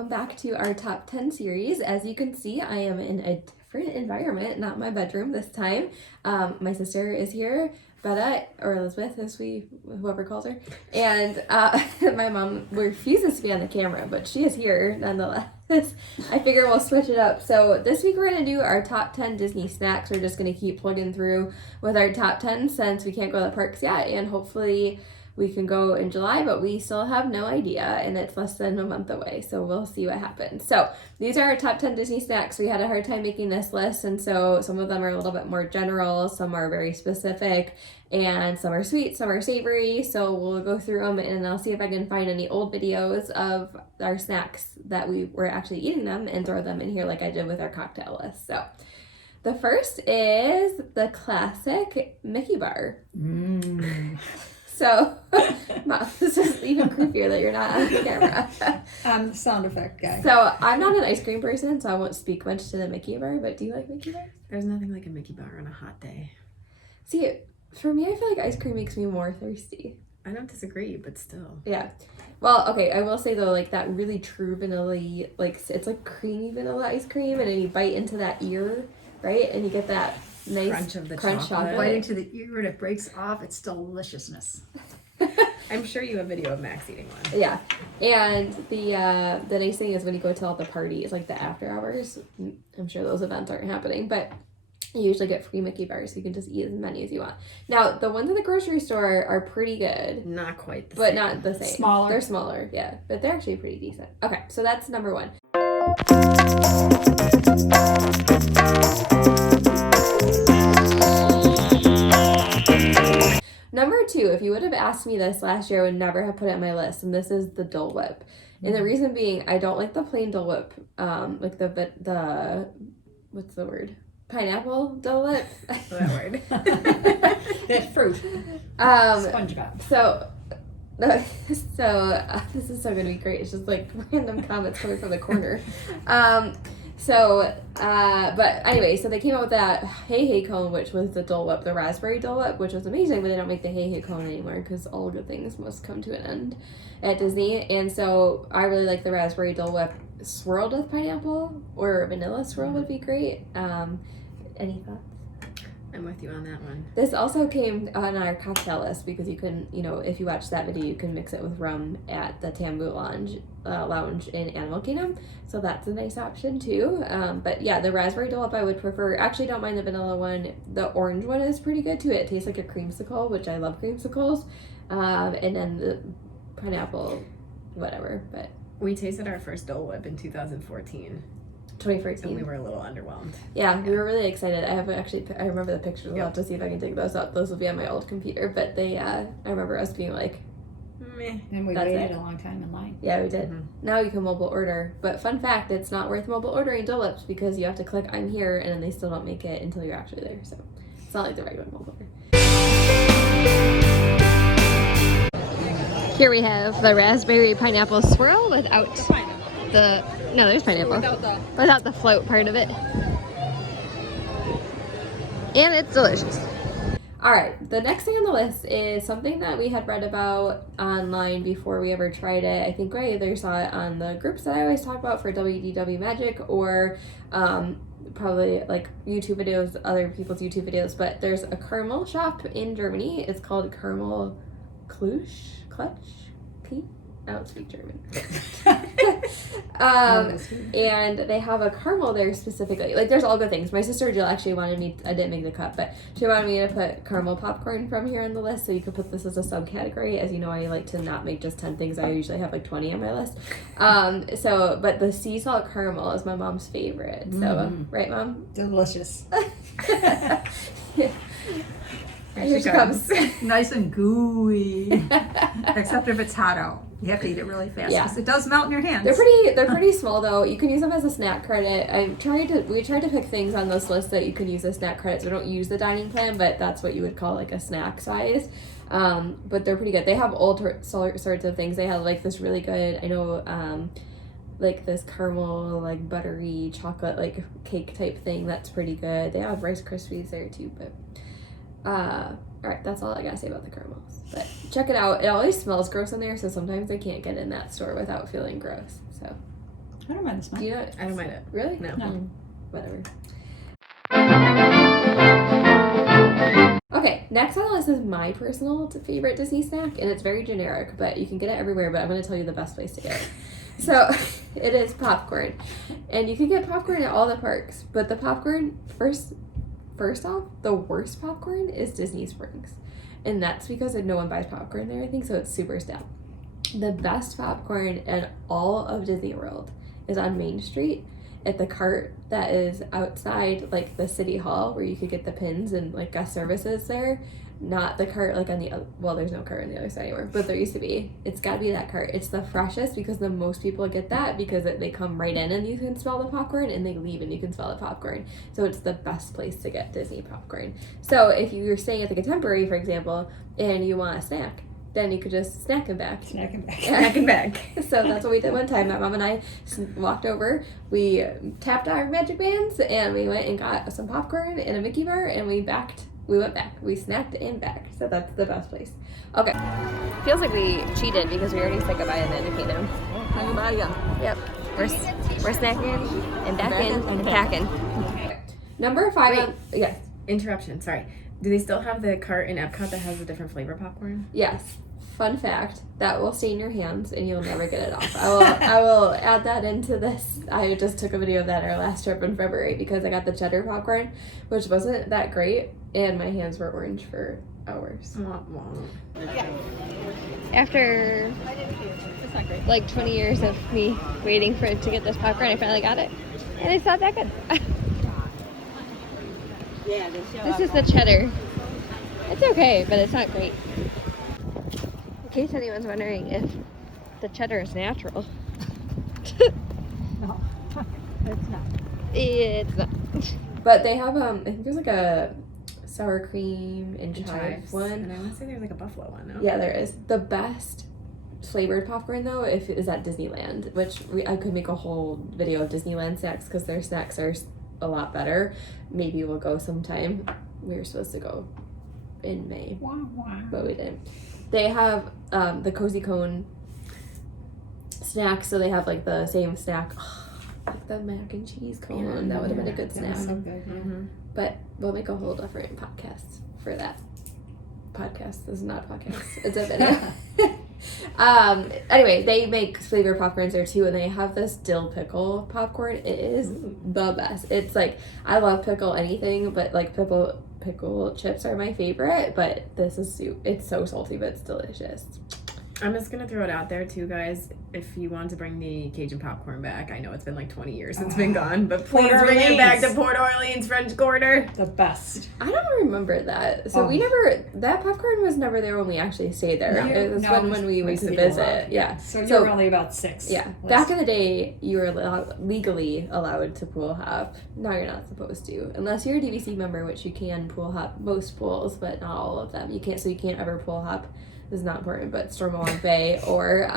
welcome back to our top 10 series. As you can see, I am in a different environment, not my bedroom this time. My sister is here, Betta, or Elizabeth, whoever calls her, and my mom refuses to be on the camera, but she is here nonetheless. I figure we'll switch it up. So this week we're going to do our top 10 Disney snacks. We're just going to keep plugging through with our top 10 since we can't go to the parks yet, and hopefully we can go in July, but we still have no idea, and it's less than a month away, so we'll see what happens. So these are our top 10 Disney snacks. We had a hard time making this list, and so some of them are a little bit more general, some are very specific, and some are sweet, some are savory, so we'll go through them, and I'll see if I can find any old videos of our snacks that we were actually eating them and throw them in here like I did with our cocktail list. So the first is the classic Mickey bar. So, Mom, this is even creepier that you're not on the camera. I'm the sound effect guy. So, I'm not an ice cream person, so I won't speak much to the Mickey bar, but do you like Mickey bars? There's nothing like a Mickey bar on a hot day. See, for me, I feel like ice cream makes me more thirsty. I don't disagree, but still. Yeah. Well, okay, I will say though, like that really true vanilla-y, like it's like creamy vanilla ice cream, and then you bite into that ear, right? And you get that nice crunch of the chocolate. Bite into the ear and it breaks off. It's deliciousness. I'm sure you have a video of Max eating one. Yeah, and the nice thing is when you go to all the parties, like the after hours, I'm sure those events aren't happening, but you usually get free Mickey bars, so you can just eat as many as you want. Now, the ones at the grocery store are pretty good. Not quite the same. But same. not the same. Smaller. They're smaller, yeah, but they're actually pretty decent. Okay, so that's number one. Number two, if you would have asked me this last year, I would never have put it on my list, and this is the Dole Whip. And the reason being, I don't like the plain Dole Whip, like the what's the word? Pineapple Dole Whip? That word. That fruit. SpongeBob. So this is so going to be great. It's just like random comments coming from the corner. But anyway, so they came out with that Hey Hey cone, which was the Dole Whip, the raspberry Dole Whip, which was amazing, but they don't make the Hey Hey cone anymore because all good things must come to an end at Disney. And so I really like the raspberry Dole Whip swirled with pineapple, or vanilla swirl would be great. Any thoughts? I'm with you on that one. This also came on our cocktail list because you can, if you watch that video, you can mix it with rum at the Tambu Lounge in Animal Kingdom. So that's a nice option too. But yeah, the raspberry Dole Whip I would prefer. Actually, don't mind the vanilla one. The orange one is pretty good too. It tastes like a creamsicle, which I love creamsicles. And then the pineapple, whatever. But we tasted our first Dole Whip in 2014. 2014. And we were a little underwhelmed. Yeah, we were really excited. I remember the pictures. I'll have to see if I can dig those up. Those will be on my old computer. But I remember us being like, meh. And we waited a long time in line. Yeah, we did. Mm-hmm. Now you can mobile order. But fun fact, it's not worth mobile ordering Dole Whips because you have to click I'm here and then they still don't make it until you're actually there. So it's not like the regular mobile order. Here we have the raspberry pineapple swirl without there's pineapple. Without the float part of it. And it's delicious. Alright, the next thing on the list is something that we had read about online before we ever tried it. I think I either saw it on the groups that I always talk about for WDW Magic or probably like YouTube videos, other people's YouTube videos. But there's a caramel shop in Germany. It's called Caramel Clutch? I don't speak German. And they have a caramel there specifically. Like, there's all good things. My sister Jill actually wanted me, I didn't make the cut, but she wanted me to put caramel popcorn from here on the list, so you could put this as a subcategory. As you know, I like to not make just 10 things. I usually have like 20 on my list. But the sea salt caramel is my mom's favorite. So, right, Mom? Delicious. Here she comes. Nice and gooey. Except if it's hot out. You have to eat it really fast because it does melt in your hands. They're pretty small though. You can use them as a snack credit. We tried to pick things on this list that you can use as snack credits. We don't use the dining plan, but that's what you would call like a snack size. But they're pretty good. They have all sorts of things. They have like this really good, I know, like this caramel, like buttery chocolate, like cake type thing. That's pretty good. They have Rice Krispies there too, but alright, that's all I gotta say about the caramels. But check it out. It always smells gross in there, so sometimes I can't get in that store without feeling gross. So I don't mind the smell. Do you know? I don't mind it. Really? No. No. Whatever. Okay, next on the list is my personal favorite Disney snack, and it's very generic, but you can get it everywhere, but I'm going to tell you the best place to get it. So, it is popcorn. And you can get popcorn at all the parks, but the popcorn, first off, the worst popcorn is Disney Springs. And that's because no one buys popcorn there, I think, so it's super stale. The best popcorn in all of Disney World is on Main Street at the cart that is outside, like, the City Hall, where you could get the pins and, like, guest services there. Not the cart, like, on the other, well, there's no cart on the other side anymore, but there used to be. It's gotta be that cart. It's the freshest because the most people get that because they come right in and you can smell the popcorn, and they leave and you can smell the popcorn. So it's the best place to get Disney popcorn. So if you're staying at the Contemporary, for example, and you want a snack, then you could just snack and back. Snack and back. Back and back. So that's what we did one time. My mom and I walked over, we tapped our magic bands, and we went and got some popcorn and a Mickey bar, and we went back. We snacked and back. So that's the best place. Okay. Feels like we cheated because we already said goodbye to the Indicatum. Goodbye, yeah. Yep. We're snacking and back in and packing. Number 5. Yes. Interruption, sorry. Do they still have the cart in Epcot that has a different flavor popcorn? Yes. Fun fact, that will stain your hands and you'll never get it off. I will add that into this. I just took a video of that our last trip in February because I got the cheddar popcorn, which wasn't that great, and my hands were orange for hours. After like 20 years of me waiting for it to get this popcorn, I finally got it, and it's not that good. This is the cheddar. It's okay, but it's not great. In case anyone's wondering if the cheddar is natural. No, it's not. It's not. But they have I think there's like a sour cream and chives one. And I want to say there's like a buffalo one, no? Yeah, there is. The best flavored popcorn though is at Disneyland, which I could make a whole video of Disneyland snacks because their snacks are a lot better. Maybe we'll go sometime. We were supposed to go in May, but we didn't. They have the Cozy Cone snacks, so they have like the same snack, like the mac and cheese cone. That would have been a good snack. So good. Mm-hmm. But we'll make a whole different podcast for that. Podcast. This is not a podcast. It's a video. Anyway, they make flavored popcorns there too, and they have this dill pickle popcorn. It is the best. It's like, I love pickle anything, but like pickle chips are my favorite, but this is soup. It's so salty, but it's delicious. I'm just gonna throw it out there too, guys. If you want to bring the Cajun popcorn back, I know it's been like 20 years since it's been gone, but please Port bring it back to Orleans. Port Orleans French Quarter. The best. I don't remember that. So that popcorn was never there when we actually stayed there. No. It was No, when we went to we visit. allowed. Yeah. So you were only about 6. Yeah. Back in the day, you were legally allowed to pool hop. Now you're not supposed to. Unless you're a DVC member, which you can pool hop most pools, but not all of them. You can't ever pool hop. This is not important, but Stormawag Bay or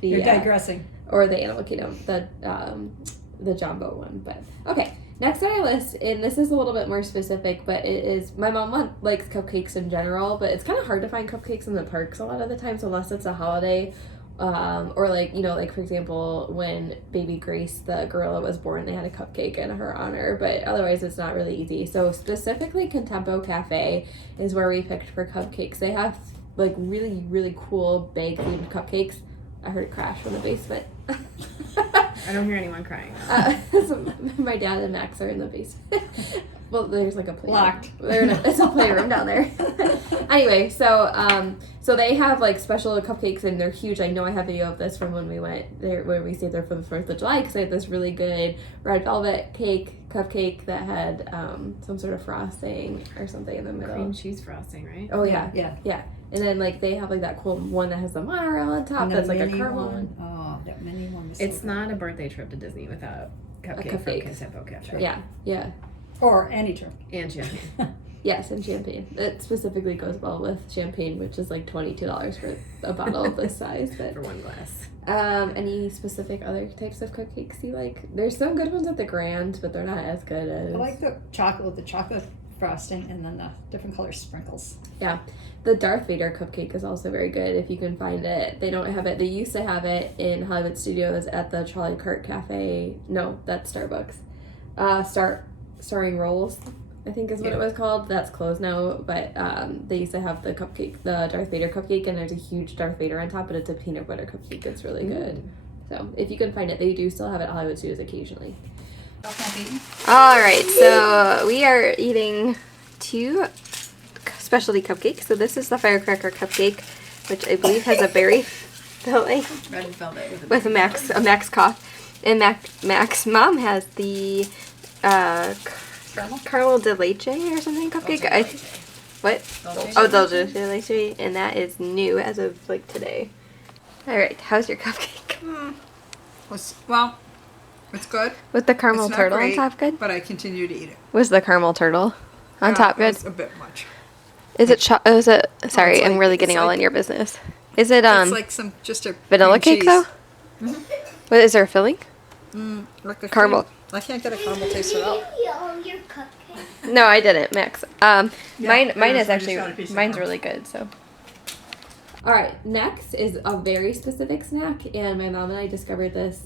You're digressing. or the Animal Kingdom, the Jumbo one. But okay, next on our list, and this is a little bit more specific, but it is, my mom likes cupcakes in general, but it's kind of hard to find cupcakes in the parks a lot of the times unless it's a holiday. Or like, like for example, when baby Grace, the gorilla, was born, they had a cupcake in her honor, but otherwise it's not really easy. So specifically Contempo Cafe is where we picked for cupcakes. They have like really, really cool bag themed cupcakes. I heard a crash from the basement. I don't hear anyone crying. So my dad and Max are in the basement. Well, there's like a playroom. Locked. It's a playroom down there. Anyway, so they have like special cupcakes and they're huge. I know I have video of this from when we went there, when we stayed there for the 4th of July, because they had this really good red velvet cupcake that had some sort of frosting or something in the middle. Cream cheese frosting, right? Oh yeah. Yeah. And then like they have like that cool one that has the mozzarella on top. And That's like a mini caramel one. Oh, that mini one was so It's good. not a birthday trip to Disney without cupcake from cupcake. Contempo Cafe. Yeah. Or any trip. And champagne. Yes, and champagne. It specifically goes well with champagne, which is like $22 for a bottle of this size. But For one glass. any specific other types of cupcakes you like? There's some good ones at the Grand, but they're not as good as. I like the chocolate frosting and then the different color sprinkles. Yeah. The Darth Vader cupcake is also very good if you can find it. They don't have it. They used to have it in Hollywood Studios at the Charlie Kirk Cafe. No, that's Starbucks. Starring Rolls, I think is what it was called. That's closed now, but they used to have the cupcake, the Darth Vader cupcake, and there's a huge Darth Vader on top, but it's a peanut butter cupcake. It's really good. So if you can find it, they do still have it at Hollywood Studios occasionally. All right, so we are eating 2 specialty cupcakes. So this is the firecracker cupcake, which I believe has a berry filling Red velvet with a Max cough, and Max mom has the caramel de leche or something cupcake. Dulce de leche, and that is new as of like today. All right, how's your cupcake? Well, it's good. With the caramel It's not turtle great, on top good? But I continue to eat it. Was the caramel turtle on top good? It's a bit much. Is it? Sorry, it's I'm like- really it's getting all like- in your business. Is it It's like just a vanilla cream cake though? cheese. What is there a filling? Like the Caramel. cream. I can't get a caramel taste at all. Your cupcake. No, I didn't, Max. Mine it is is. I just got a piece of mine's caramel. really good. So. All right, next is a very specific snack, and my mom and I discovered this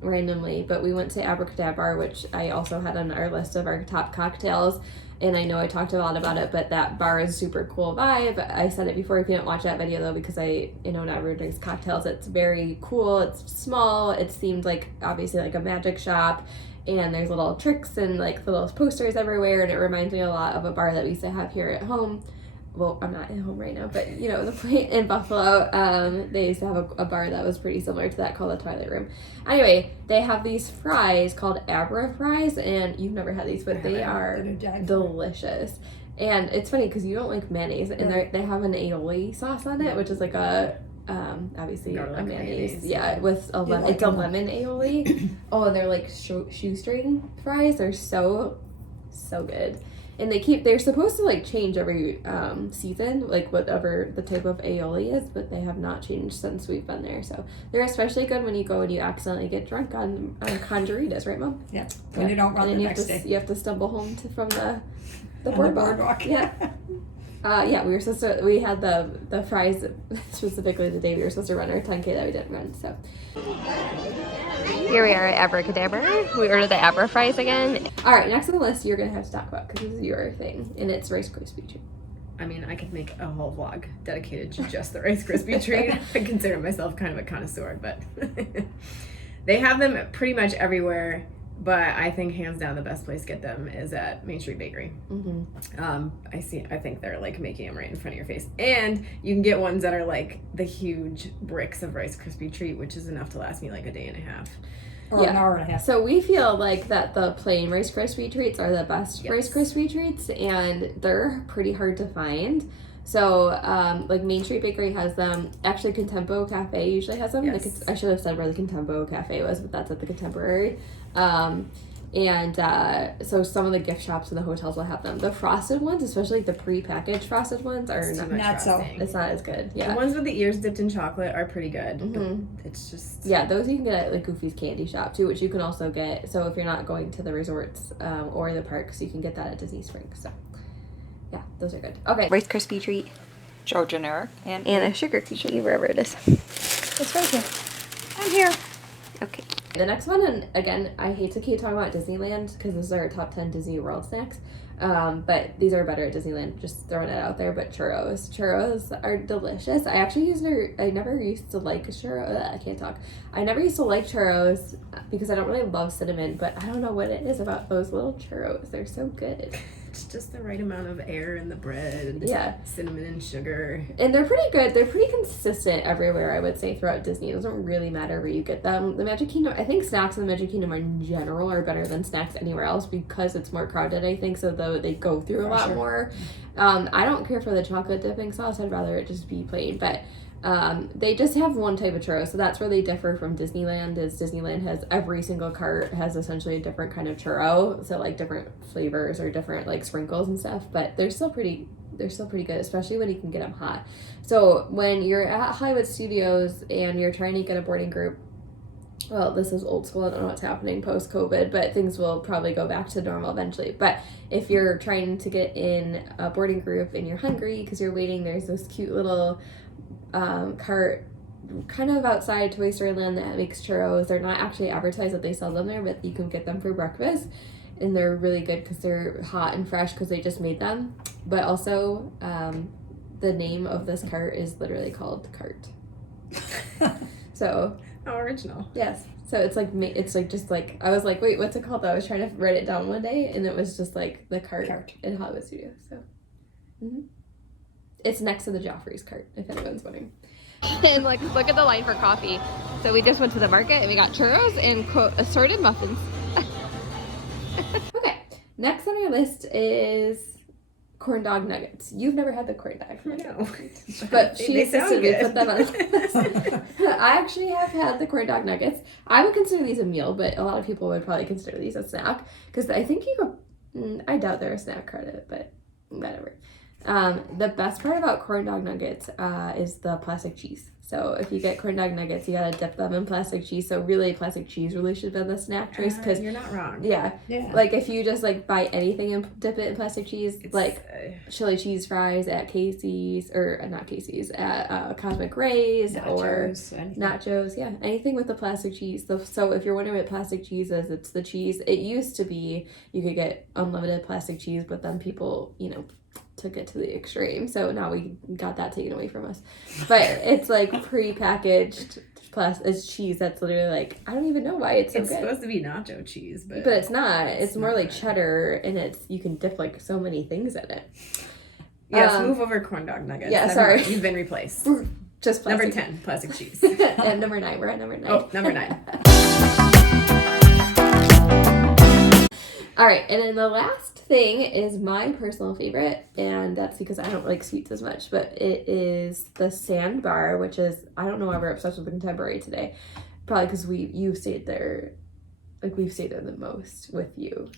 randomly, but we went to Abracadabra, which I also had on our list of our top cocktails, and I know I talked a lot about it, but that bar is super cool vibe. I said it before if you didn't watch that video though, because not everyone drinks cocktails. It's very cool, it's small, it seemed like obviously like a magic shop, and there's little tricks and like little posters everywhere, and it reminds me a lot of a bar that we used to have here at home. Well, I'm not at home right now, but the point in Buffalo, they used to have a bar that was pretty similar to that called the Twilight Room. Anyway, they have these fries called Abra fries, and you've never had these, but they are delicious. And it's funny because you don't like mayonnaise, and they have an aioli sauce on it, which is like a obviously Garlic a mayonnaise, mayonnaise. with a lemon. It's a lemon aioli. Oh, and they're like shoestring fries. They're so good. And they're supposed to like change every season, like whatever the type of aioli is, but they have not changed since we've been there. So they're especially good when you go and you accidentally get drunk on conjuritas, right, Mom? Yeah. When you don't run And the then next day. you have to stumble home from the On boardwalk. Yeah. We were supposed to. We had the fries specifically the day we were supposed to run our 10K that we didn't run. So here we are at Abracadabra. We ordered the Abra fries again. All right, next on the list you're gonna have to talk about because this is your thing, and it's Rice Krispie treat. I mean, I could make a whole vlog dedicated to just the Rice Krispie treat. I consider myself kind of a connoisseur, but they have them pretty much everywhere. But I think hands down the best place to get them is at Main Street Bakery. Mm-hmm. I think they're like making them right in front of your face, and you can get ones that are like the huge bricks of Rice Krispie treat, which is enough to last me like a day and a half. Or an hour and a half. So we feel like that the plain Rice Krispie treats are the best Yes. Rice Krispie treats, and they're pretty hard to find. So, like Main Street Bakery has them. Actually, Contempo Cafe usually has them. Yes. I should have said where the Contempo Cafe was, but that's at the Contemporary. So some of the gift shops and the hotels will have them. The frosted ones, especially like the pre-packaged frosted ones, are It's too not. much Not so. frosting. It's not as good. Yeah. The ones with the ears dipped in chocolate are pretty good. Mhm. It's just Yeah, those you can get at like Goofy's Candy Shop too, which you can also get. So if you're not going to the resorts or the parks, you can get that at Disney Springs. So yeah, those are good. Okay, Rice Krispie treat Joe generic and and a sugar cookie wherever it is. it's right here. I'm here. Okay. The next one, and again, I hate to keep talking about Disneyland because this is our top 10 Disney World snacks. But these are better at Disneyland, just throwing it out there. But churros. Churros are delicious. I never used to like churros. I can't talk. I never used to like churros because I don't really love cinnamon, but I don't know what it is about those little churros. They're so good. it's just the right amount of air in the bread. Yeah. Cinnamon and sugar. And they're pretty good. They're pretty consistent everywhere, I would say, throughout Disney. It doesn't really matter where you get them. The Magic Kingdom, I think snacks in the Magic Kingdom in general are better than snacks anywhere else because it's more crowded, I think, so though they go through a lot more. I don't care for the chocolate dipping sauce. I'd rather it just be plain. But they just have one type of churro, so that's where they differ from Disneyland. Is Disneyland has every single cart has essentially a different kind of churro, so like different flavors or different like sprinkles and stuff, but they're still pretty good, especially when you can get them hot. So when you're at Hollywood Studios and you're trying to get a boarding group well, this is old school. I don't know what's happening post-COVID, but things will probably go back to normal eventually. But if you're trying to get in a boarding group and you're hungry because you're waiting, there's this cute little cart kind of outside Toy Story Land that makes churros. They're not actually advertised that they sell them there, but you can get them for breakfast. And they're really good because they're hot and fresh because they just made them. But also, the name of this cart is literally called Cart. So... How original. Yes. So it's like just like I was like, wait, what's it called though? I was trying to write it down one day, and it was just like the cart in Hollywood Studios. So it's next to the Joffrey's cart, if anyone's wondering. And like, look at the line for coffee. So we just went to the market and we got churros and assorted muffins. Okay. Next on our list is corn dog nuggets. You've never had the corn dog nuggets. No. But she insisted we put them on the good. list. I actually have had the corn dog nuggets. I would consider these a meal, but a lot of people would probably consider these a snack. Because I think you could, I doubt they're a snack credit, but whatever. The best part about corn dog nuggets is the plastic cheese. So if you get corn dog nuggets, you gotta dip them in plastic cheese. So really, plastic cheese really should have been the snack choice. Because you're not wrong. Yeah. Like if you just like buy anything and dip it in plastic cheese, it's like chili cheese fries at Casey's, or not Casey's, at Cosmic Ray's, or nachos. Yeah, anything with the plastic cheese. So if you're wondering what plastic cheese is, it's the cheese. It used to be you could get unlimited plastic cheese, but then people, took it to the extreme. So now we got that taken away from us. But it's like pre-packaged it's cheese that's literally like, I don't even know why it's so good. Supposed to be nacho cheese, but it's not. It's more like cheddar, and you can dip like so many things in it. Yes, move over corn dog nuggets. Yeah, sorry. You've been replaced. Just plastic. Number 10, plastic cheese. And number 9. We're at number 9. Oh, number 9. All right, and then the last thing is my personal favorite, and that's because I don't like sweets as much, but it is the sandbar, which is, I don't know why we're obsessed with the Contemporary today. Probably because you've stayed there, like we've stayed there the most with you,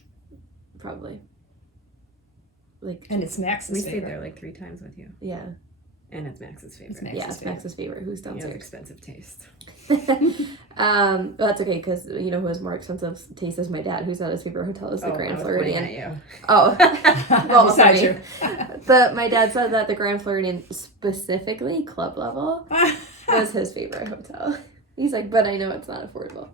probably. And it's Max's We favorite. stayed there like 3 times with you. Yeah. And it's Max's favorite. It's Max's favorite. Who's He has downstairs? expensive taste. Well, that's okay, because who has more expensive taste is my dad, who's at his favorite hotel is the Grand Floridian. Oh, well, sorry. But my dad said that the Grand Floridian, specifically club level, was his favorite hotel. He's like, but I know it's not affordable.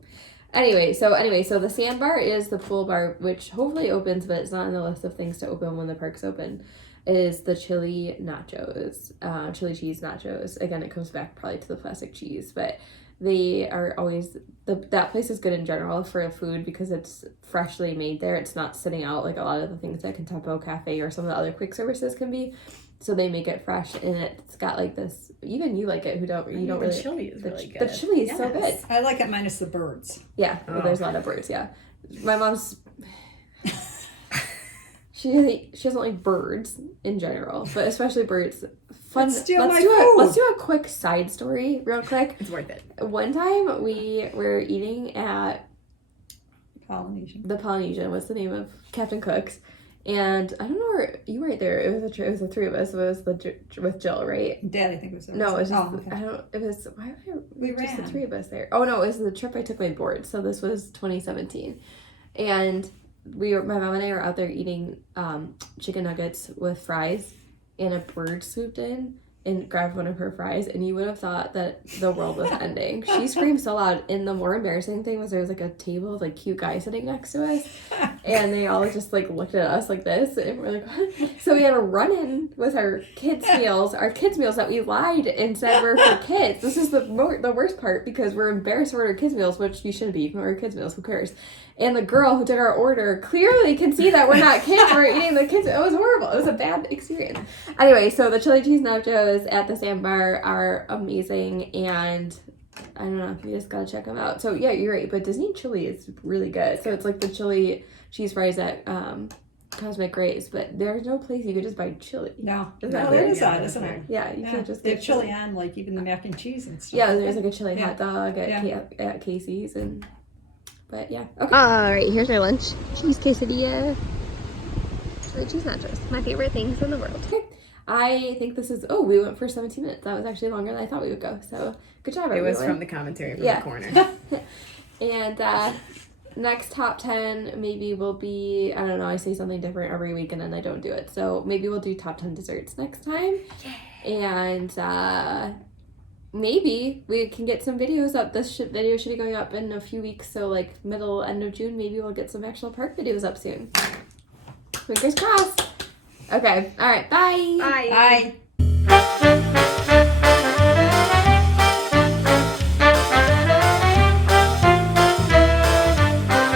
Anyway, so the sandbar is the pool bar, which hopefully opens, but it's not on the list of things to open when the park's open. Is the chili nachos, chili cheese nachos. Again, it comes back probably to the plastic cheese, but they are always, that place is good in general for food because it's freshly made there. It's not sitting out like a lot of the things that Contempo Cafe or some of the other quick services can be. So they make it fresh, and it's got like this, even you like it, you don't really. The chili is really good. The chili is so good. I like it minus the birds. Yeah, there's a lot of birds, yeah. My mom's... She doesn't like birds in general, but especially birds. Fun. Let's do a quick side story real quick. It's worth it. One time we were eating at the Polynesian. What's the name of Captain Cook's? And I don't know where you were right there. It was the 3 of us. It was with Jill, right? Dad, I think it was. No, it was just, okay. I don't. It was why we just ran. The 3 of us there. Oh no, it was the trip I took my board. So this was 2017, and my mom and I were out there eating chicken nuggets with fries, and a bird swooped in and grabbed one of her fries, and you would have thought that the world was ending. She screamed so loud, and the more embarrassing thing was there was like a table of like cute guys sitting next to us, and they all just like looked at us like this, and we're like, what? So we had a run-in with our kids' meals that we lied and said were for kids. This is the worst part, because we're embarrassed to order kids' meals, which you shouldn't be. You can order kids' meals, who cares? And the girl who did our order clearly can see that we're not kids. We're eating the kids. It was horrible. It was a bad experience. Anyway, so the chili cheese nachos at the sandbar are amazing, and I don't know, you just gotta check them out. So yeah, you're right, but Disney chili is really good. So it's like the chili cheese fries at Cosmic Ray's, but there's no place you could just buy chili. No, Isn't that that weird? is odd, isn't it? Yeah, you can't just they get have chili on, like even the mac and cheese and stuff. Yeah, there's like a chili hot dog at Casey's, and but yeah. Okay. All right, here's our lunch: cheese quesadilla, chili cheese nachos, my favorite things in the world. Okay. I think this is, we went for 17 minutes. That was actually longer than I thought we would go. So good job, It everyone. was from the commentary from Yeah. the corner. And next top 10 maybe will be, I don't know, I say something different every week and then I don't do it. So maybe we'll do top 10 desserts next time. And maybe we can get some videos up. This video should be going up in a few weeks. So like end of June, maybe we'll get some actual park videos up soon. Fingers crossed. Okay. All right. Bye. Bye. Bye.